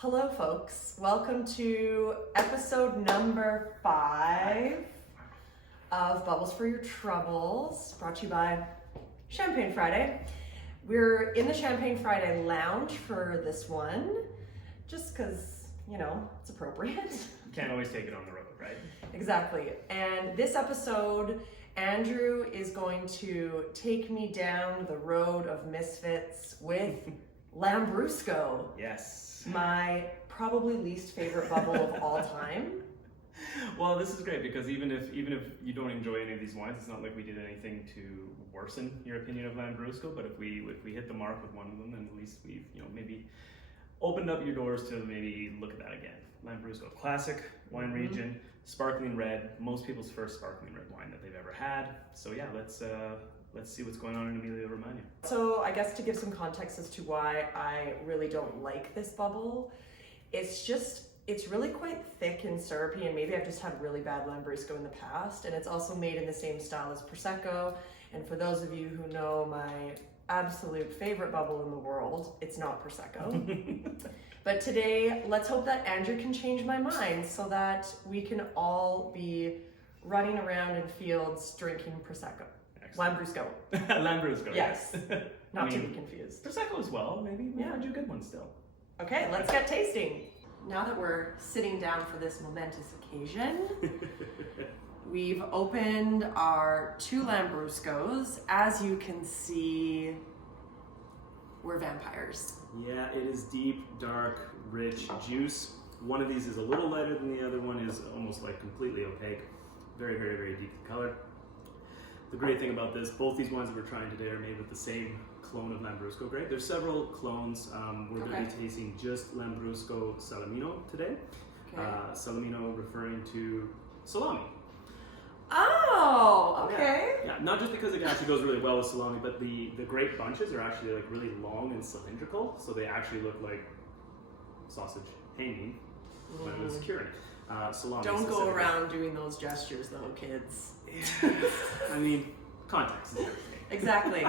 Hello, folks. Welcome to episode number 5 of Bubbles for Your Troubles, brought to you by Champagne Friday. We're in the Champagne Friday lounge for this one, just because, it's appropriate. You can't always take it on the road, right? Exactly. And this episode, Andrew is going to take me down the road of misfits with Lambrusco. Yes. My probably least favorite bubble of all time. Well, this is great because even if you don't enjoy any of these wines, it's not like we did anything to worsen your opinion of Lambrusco. But if we hit the mark with one of them, then at least we've maybe opened up your doors to maybe look at that again. Lambrusco, classic wine region, sparkling red. Most people's first sparkling red wine that they've ever had. So yeah, let's see what's going on in Emilia-Romagna. So I guess to give some context as to why I really don't like this bubble, it's really quite thick and syrupy, and maybe I've just had really bad Lambrusco in the past, and it's also made in the same style as Prosecco. And for those of you who know my absolute favorite bubble in the world, it's not Prosecco. But today, let's hope that Andrew can change my mind so that we can all be running around in fields drinking Prosecco. Lambrusco. Lambrusco, yes. Not to be confused. Prosecco as well, maybe. We find you a good one still. Okay, let's get tasting. Now that we're sitting down for this momentous occasion, we've opened our 2 Lambruscos. As you can see, we're vampires. Yeah, it is deep, dark, rich juice. One of these is a little lighter than the other one is almost like completely opaque. Very, very, very deep in color. The great thing about this, both these wines that we're trying today are made with the same clone of Lambrusco grape. There's several clones. We're going to be tasting just Lambrusco Salamino today. Okay. Salamino referring to salami. Oh, okay. Yeah, not just because it actually goes really well with salami, but the grape bunches are actually like really long and cylindrical, so they actually look like sausage hanging when it was curing. Salami. Don't go around doing those gestures though, kids. I mean, context is everything. Exactly.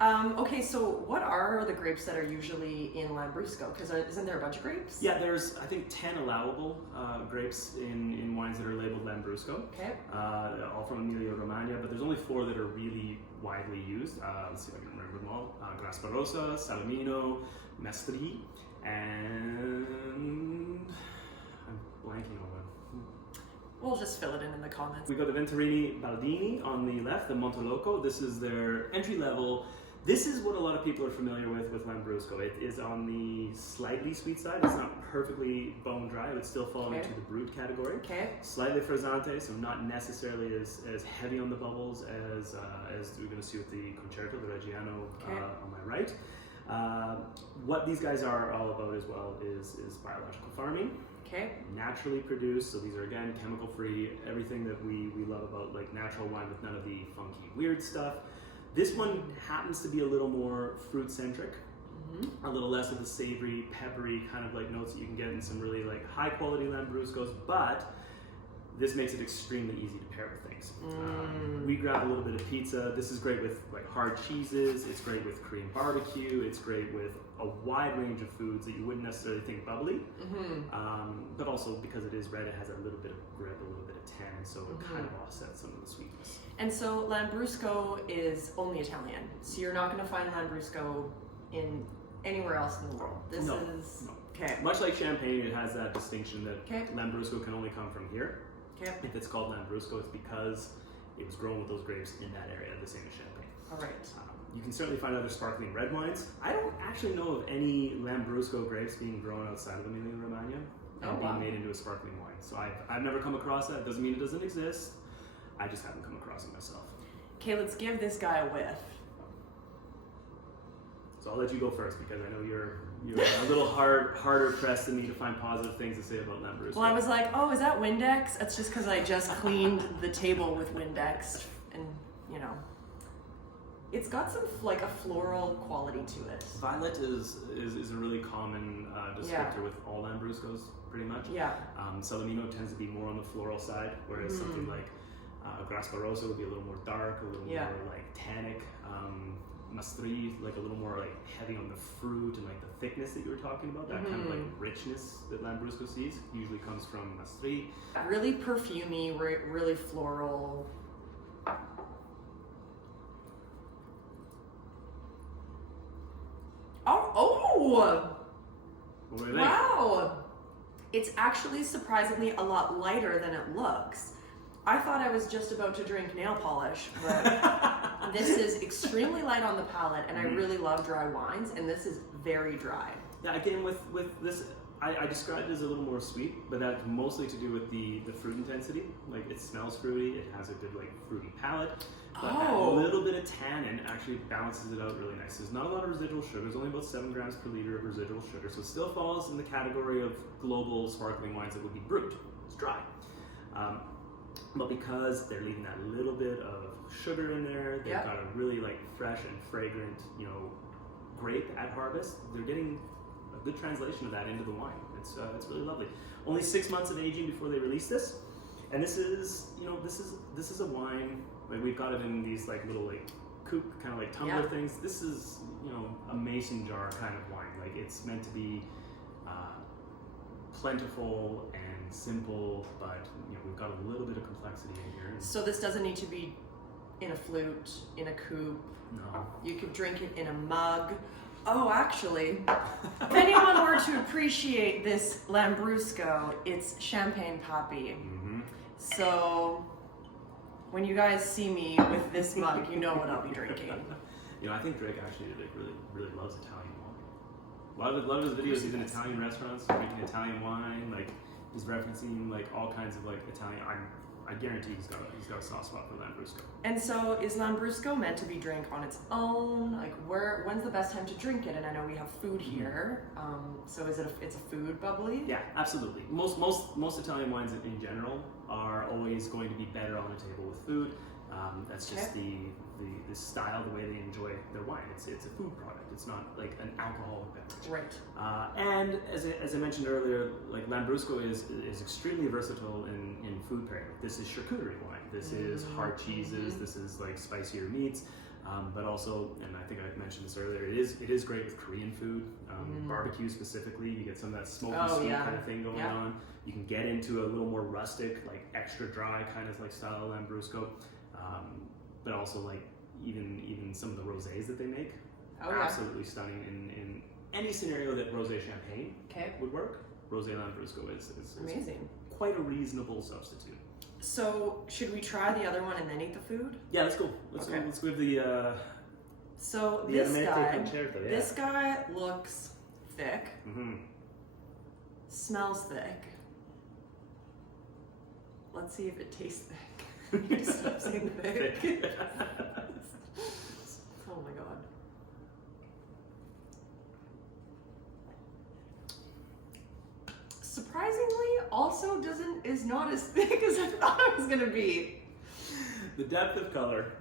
Okay, so what are the grapes that are usually in Lambrusco? Because isn't there a bunch of grapes? Yeah, there's I think 10 allowable grapes in wines that are labeled Lambrusco. Okay. All from Emilia-Romagna, but there's only 4 that are really widely used. Let's see if I can remember them all. Grasparosa, Salamino, Mestri, and I'm blanking on one. We'll just fill it in the comments. We got the Venturini Baldini on the left, the Montoloco. This is their entry level. This is what a lot of people are familiar with Lambrusco. It is on the slightly sweet side. It's not perfectly bone dry. It would still fall into the brut category. Okay. Slightly frizzante, so not necessarily as heavy on the bubbles as we're going to see with the Concerto, the Reggiano on my right. What these guys are all about as well is biological farming. Okay. Naturally produced, so these are again chemical free, everything that we love about like natural wine with none of the funky weird stuff. This one happens to be a little more fruit centric, a little less of the savory, peppery kind of like notes that you can get in some really like high quality Lambruscos, but this makes it extremely easy to pair with things. We grab a little bit of pizza. This is great with like hard cheeses. It's great with Korean barbecue. It's great with a wide range of foods that you wouldn't necessarily think bubbly. But also because it is red, it has a little bit of grip, a little bit of tan, so it kind of offsets some of the sweetness. And so Lambrusco is only Italian, so you're not going to find Lambrusco in anywhere else in the world. This is okay. Much like Champagne, it has that distinction that Okay. Lambrusco can only come from here. Okay. If it's called Lambrusco, it's because it was grown with those grapes in that area, the same as Champagne. All right. You can certainly find other sparkling red wines. I don't actually know of any Lambrusco grapes being grown outside of Emilia-Romagna and being made into a sparkling wine. So I've never come across that. Doesn't mean it doesn't exist. I just haven't come across it myself. Okay, let's give this guy a whiff. So I'll let you go first because I know you're a little harder pressed than me to find positive things to say about Lambrusco. Well, I was like, oh, is that Windex? That's just because I just cleaned the table with Windex, and it's got some like a floral quality to it. Violet is a really common descriptor with all Lambruscos, pretty much. Yeah. Salamino tends to be more on the floral side, whereas something like Grasparosa would be a little more dark, a little more like tannic. Mastri, like a little more like heavy on the fruit and like the thickness that you were talking about. That kind of like richness that Lambrusco sees usually comes from Mastri. Really perfumey, really floral. Oh! What do you think? Wow! It's actually surprisingly a lot lighter than it looks. I thought I was just about to drink nail polish, but this is extremely light on the palate, and I really love dry wines, and this is very dry. Yeah, again, with this, I described it as a little more sweet, but that's mostly to do with the fruit intensity. Like, it smells fruity, it has a good like fruity palate, but that little bit of tannin actually balances it out really nice. There's not a lot of residual sugar. There's only about 7 grams per liter of residual sugar, so it still falls in the category of global sparkling wines that would be brut. It's dry. But because they're leaving that little bit of sugar in there, they've got a really like fresh and fragrant, you know, grape at harvest. They're getting a good translation of that into the wine. It's really lovely. Only 6 months of aging before they release this, and this is, you know, this is a wine. Like, we've got it in these like little like coupe kind of like tumbler things. This is, you know, a mason jar kind of wine. Like, it's meant to be plentiful and simple, but you know, we've got a little bit of complexity in here. So this doesn't need to be in a flute, in a coupe. No. You could drink it in a mug. Oh, actually, if anyone were to appreciate this Lambrusco, it's Champagne Papi. So when you guys see me with this mug, you know what I'll be drinking. You know, I think Drake actually like really loves Italian wine. A lot of his videos, he's in Italian restaurants drinking Italian wine. Like, he's referencing like all kinds of like Italian. I guarantee he's got a soft spot for Lambrusco. And so, is Lambrusco meant to be drank on its own? Like, when's the best time to drink it? And I know we have food here. So it's a food bubbly? Yeah, absolutely. Most Italian wines in general are always going to be better on the table with food. That's just the style, the way they enjoy their wine. It's a food product. It's not like an alcoholic beverage. Right. And as I mentioned earlier, like, Lambrusco is extremely versatile in food pairing. This is charcuterie wine. This is hard cheeses. This is like spicier meats. But also, and I think I mentioned this earlier, it is great with Korean food, barbecue specifically. You get some of that smoky sweet kind of thing going on. You can get into a little more rustic, like extra dry kind of like style Lambrusco. But also, like, even some of the rosés that they make, absolutely stunning in any scenario that rosé champagne would work. Rosé Lambrusco is amazing. Quite a reasonable substitute. So should we try the other one and then eat the food? Yeah, let's go. Let's go with the. So the this guy looks thick. Smells thick. Let's see if it tastes thick. Stop saying thick. Oh my god. Surprisingly, also is not as thick as I thought it was gonna be. The depth of color.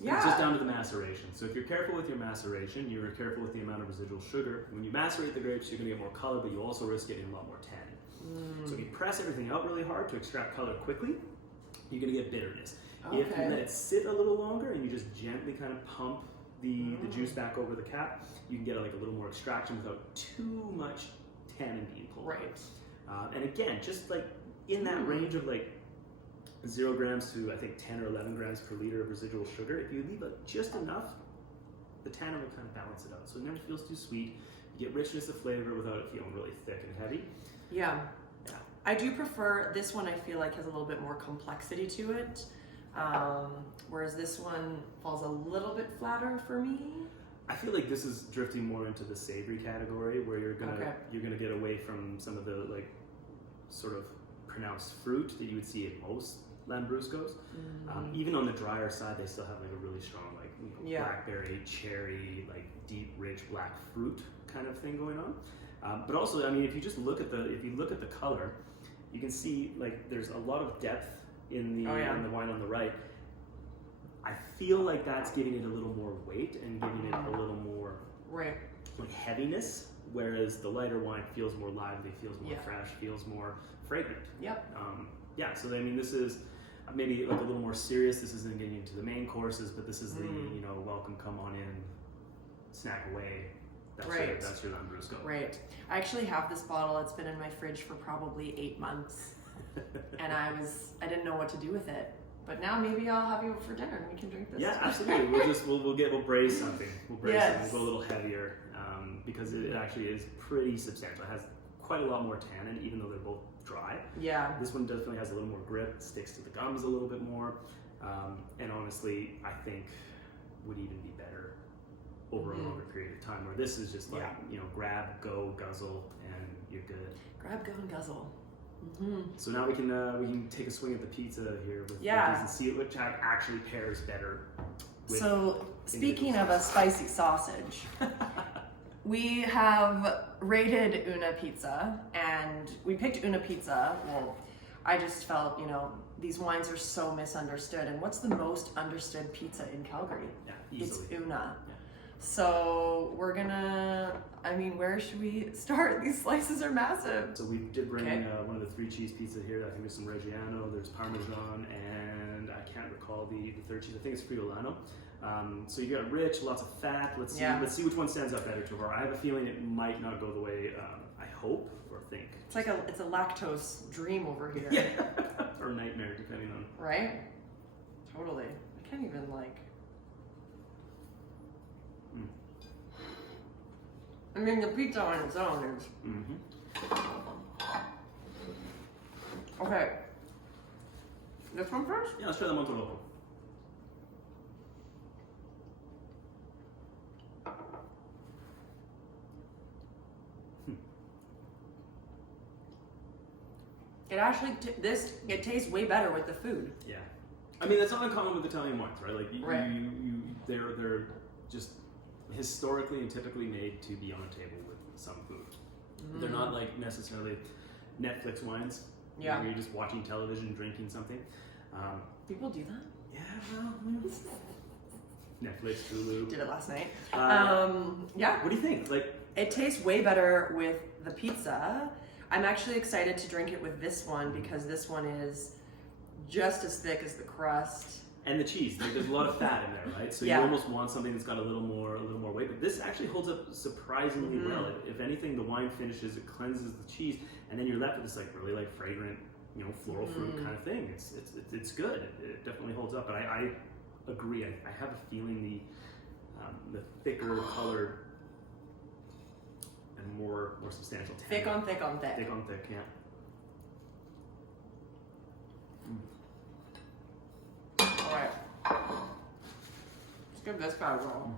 Yeah. It's just down to the maceration. So if you're careful with your maceration, you're careful with the amount of residual sugar. When you macerate the grapes, you're gonna get more color, but you also risk getting a lot more tannin. So if you press everything out really hard to extract color quickly, you're gonna get bitterness. If you let it sit a little longer and you just gently kind of pump the juice back over the cap, you can get like a little more extraction without too much tannin being pulled. Right. And again, just like in that range of like 0 grams to I think 10 or 11 grams per liter of residual sugar, if you leave it just enough, the tannin will kind of balance it out. So it never feels too sweet. You get richness of flavor without it feeling really thick and heavy. Yeah. I do prefer this one. I feel like has a little bit more complexity to it, whereas this one falls a little bit flatter for me. I feel like this is drifting more into the savory category, where you're gonna get away from some of the like sort of pronounced fruit that you would see in most Lambruscos. Even on the drier side, they still have like a really strong like blackberry, cherry, like deep, rich black fruit kind of thing going on. But also, I mean, if you just look at the color, you can see like there's a lot of depth in the wine on the right. I feel like that's giving it a little more weight and giving it a little more like heaviness, whereas the lighter wine feels more lively, feels more fresh, feels more fragrant. Yep. So I mean, this is maybe like a little more serious. This isn't getting into the main courses, but this is the, welcome, come on in, snack away. That's your Lambrusco. Right. I actually have this bottle. It's been in my fridge for probably 8 months. And I didn't know what to do with it. But now maybe I'll have you over for dinner and we can drink this. Yeah, absolutely. We'll braise something. We'll braise something. We'll go a little heavier because it actually is pretty substantial. It has quite a lot more tannin, even though they're both dry. Yeah. This one definitely has a little more grip. It sticks to the gums a little bit more, and honestly, I think would even be better over a longer period of time. Where this is just like grab, go, guzzle, and you're good. Grab, go, and guzzle. So now we can take a swing at the pizza here with these and see which actually pairs better. So speaking of a spicy sausage, we have rated Una Pizza, and we picked Una Pizza. Well, I just felt these wines are so misunderstood, and what's the most understood pizza in Calgary? Yeah, easily. It's Una. Yeah. So we're gonna, where should we start? These slices are massive. So we did bring one of the 3 cheese pizza here. I think there's some Reggiano, there's Parmesan, and I can't recall the third cheese. I think it's Friulano. So you got rich, lots of fat. Let's see which one stands up better to her. I have a feeling it might not go the way I hope or think. It's a lactose dream over here. Yeah. Or nightmare, depending on. Right? Totally. I can't even the pizza on its own is. Okay. This one first? Yeah, let's try the Montolopo. It actually, it tastes way better with the food. Yeah. That's not uncommon with Italian wines, right? Like, they're just historically and typically made to be on a table with some food. They're not like necessarily Netflix wines. Yeah. Where you're just watching television, drinking something. People do that? Yeah, well, Netflix, Hulu. Did it last night. Yeah. What do you think? It tastes way better with the pizza. I'm actually excited to drink it with this one because this one is just as thick as the crust. And the cheese, there's a lot of fat in there, right? So you almost want something that's got a little more weight. But this actually holds up surprisingly well. If anything, the wine finishes, it cleanses the cheese, and then you're left with this really fragrant, floral fruit kind of thing. It's good. It definitely holds up. But I agree. I have a feeling the thicker colored and more substantial tannin. Thick on thick on thick. Thick on thick, yeah. All right. Let's give this guy a roll.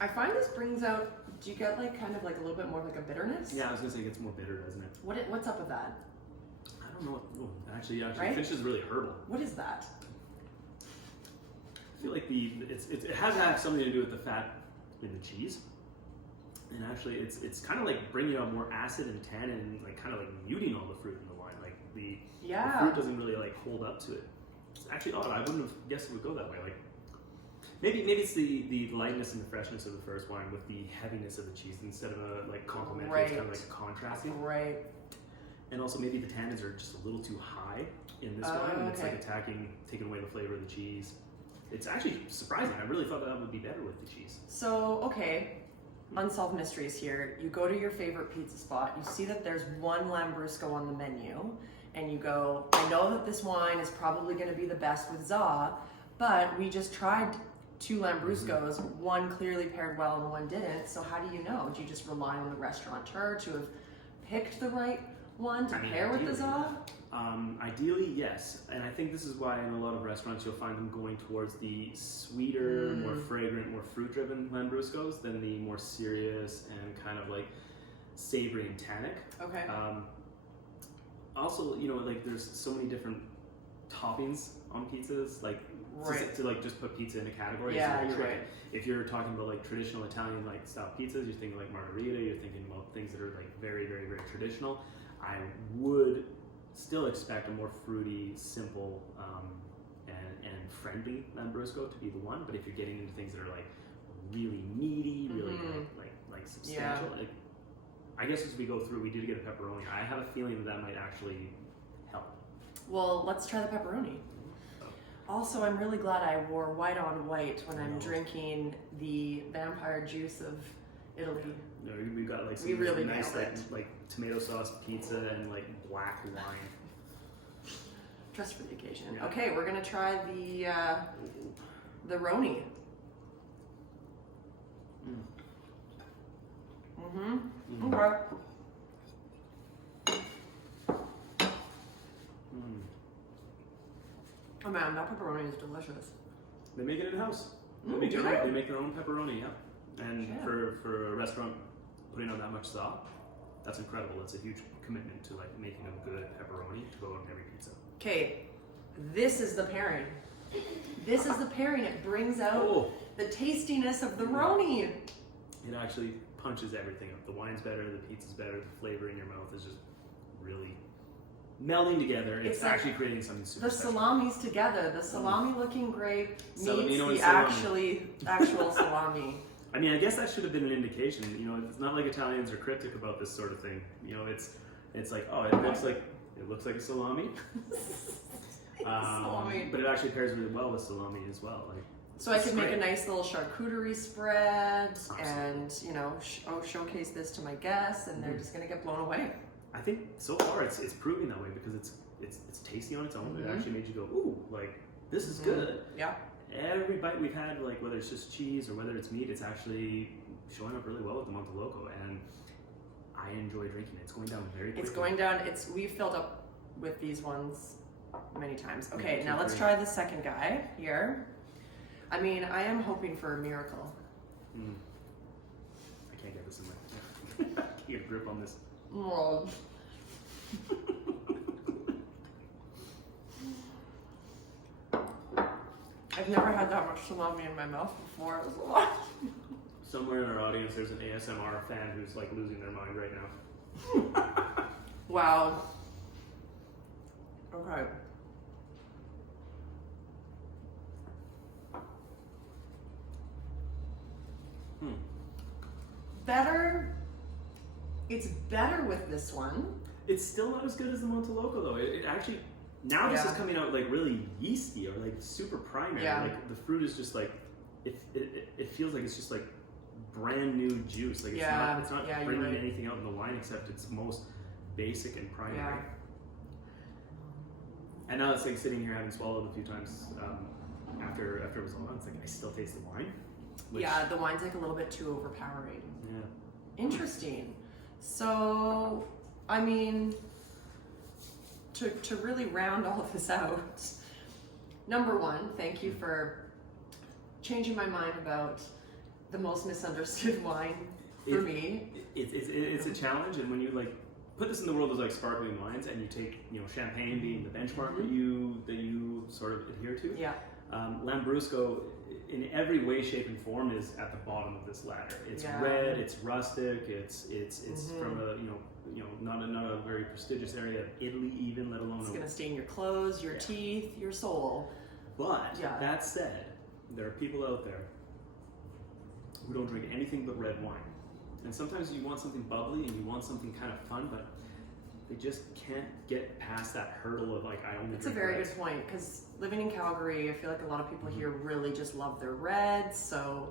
I find this brings out, do you get kind of a little bit more a bitterness? Yeah, I was gonna say it gets more bitter, doesn't it? What's up with that? I don't know. Actually, right? It finishes really herbal. What is that? I feel like it has to have something to do with the fat in the cheese. And actually, it's kind of like bringing out more acid and tannin, and kind of muting all the fruit in the wine. The fruit doesn't really hold up to it. It's actually odd. I wouldn't have guessed it would go that way. Maybe it's the lightness and the freshness of the first wine with the heaviness of the cheese instead of a complementary. It's kind of contrasting. Right. And also maybe the tannins are just a little too high in this wine, and it's taking away the flavor of the cheese. It's actually surprising. I really thought that would be better with the cheese. So, unsolved mysteries here. You go to your favorite pizza spot, you see that there's one Lambrusco on the menu, and you go, I know that this wine is probably going to be the best with za, but we just tried 2 Lambruscos, one clearly paired well and one didn't, so how do you know? Do you just rely on the restaurateur to have picked the right one to pair with the za? Ideally, yes. And I think this is why in a lot of restaurants you'll find them going towards the sweeter, more fragrant, more fruit-driven Lambruscos than the more serious and kind of savory and tannic. Okay. Also, there's so many different toppings on pizzas, to just put pizza in a category. Yeah, so you're right. If you're talking about traditional Italian style pizzas, you're thinking margherita, you're thinking about things that are very, very, very traditional. I would still expect a more fruity, simple, and friendly Lambrusco to be the one. But if you're getting into things that are really meaty, really like substantial. Yeah. Like, I guess as we go through, we did get a pepperoni. I have a feeling that might actually help. Well, let's try the pepperoni. Also, I'm really glad I wore white on white when I'm drinking the vampire juice of Italy. No, we've got like some really nice nailed it. like tomato sauce pizza and like black wine. Just for the occasion. Yeah. Okay, we're gonna try the Roni. Okay. Oh man, that pepperoni is delicious. They make it in house. Do They they? make their own pepperoni, yeah. And Shit. for a restaurant putting on that much stock, that's incredible. That's a huge commitment to like making a good pepperoni to go on every pizza. Okay, this is the pairing. This is the pairing. It brings out the tastiness of the Roni. It actually punches everything up. The wine's better, the pizza's better, the flavor in your mouth is just really melding together. It's like actually creating something super The special. salami's together. The salami looking great meets Salamino the and salami. actual salami. I mean, I guess that should have been an indication. You know, it's not like Italians are cryptic about this sort of thing. You know, it's like, oh, it looks like a salami. Salami. But it actually pairs really well with salami as well. Like, So I could make a great. nice little charcuterie spread and, you know, showcase this to my guests, and they're just gonna get blown away. I think so far it's proving that way because it's tasty on its own. It actually made you go, ooh, like this is good. Yeah. Every bite we've had, like whether it's just cheese or whether it's meat, it's actually showing up really well with the Montoloco, and I enjoy drinking it. It's going down very quickly. It's going down. We've filled up with these ones many times. Okay, Yeah, now let's 2, 3. try the second guy here. I mean, I am hoping for a miracle. I can't get this in my. I can't get a grip on this. Oh. I've never had that much salami in my mouth before. It was a lot. Somewhere in our audience, there's an ASMR fan who's like losing their mind right now. Wow. Okay. Better. It's better with this one. It's still not as good as the Montoloco though. It actually now this is coming out like really yeasty or like super primary. Yeah. Like the fruit is just like it feels like it's just like brand new juice. Like it's not you're bringing right. anything out in the wine except its most basic and primary. Yeah. And now it's like sitting here having swallowed a few times after it was all on. It's like I still taste the wine. Which, Yeah, the wine's like a little bit too overpowering. Yeah. Interesting. So, I mean, to really round all of this out, number one, thank you for changing my mind about the most misunderstood wine for me. It's a challenge, and when you like put this in the world as like sparkling wines, and you take champagne being the benchmark that you sort of adhere to. Yeah. Lambrusco, in every way, shape, and form, is at the bottom of this ladder. It's red, it's rustic, it's from a not a very prestigious area of Italy, even let alone. It's gonna stain your clothes, your teeth, your soul. But that said, there are people out there who don't drink anything but red wine, and sometimes you want something bubbly and you want something kind of fun, but they just can't get past that hurdle of like I only. It's a drink very reds. good point, because living in Calgary, I feel like a lot of people here really just love their reds. So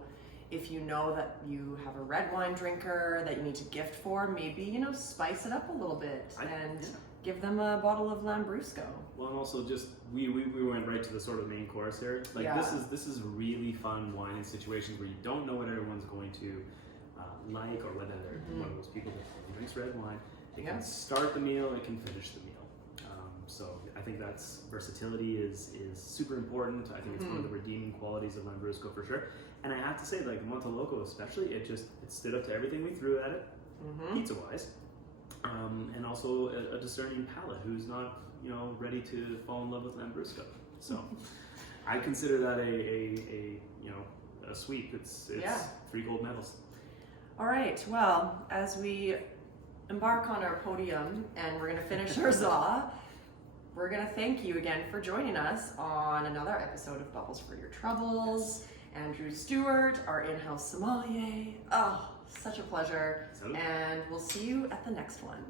if you know that you have a red wine drinker that you need to gift for, maybe spice it up a little bit and give them a bottle of Lambrusco. Well, and also just we went right to the sort of main course here. Like this is really fun wine in situations where you don't know what everyone's going to like, or whether they're one of those people that drinks red wine. It can start the meal, it can finish the meal. So I think that's versatility is super important. I think it's one of the redeeming qualities of Lambrusco for sure. And I have to say, like Montoloco especially, it stood up to everything we threw at it, pizza wise, and also a discerning palate who's not ready to fall in love with Lambrusco. So I consider that a sweep. It's 3 gold medals. All right, well, as we embark on our podium and we're going to finish our za, we're going to thank you again for joining us on another episode of Bubbles for Your Troubles. Andrew Stewart, our in-house sommelier. Oh, such a pleasure. Salud. And we'll see you at the next one.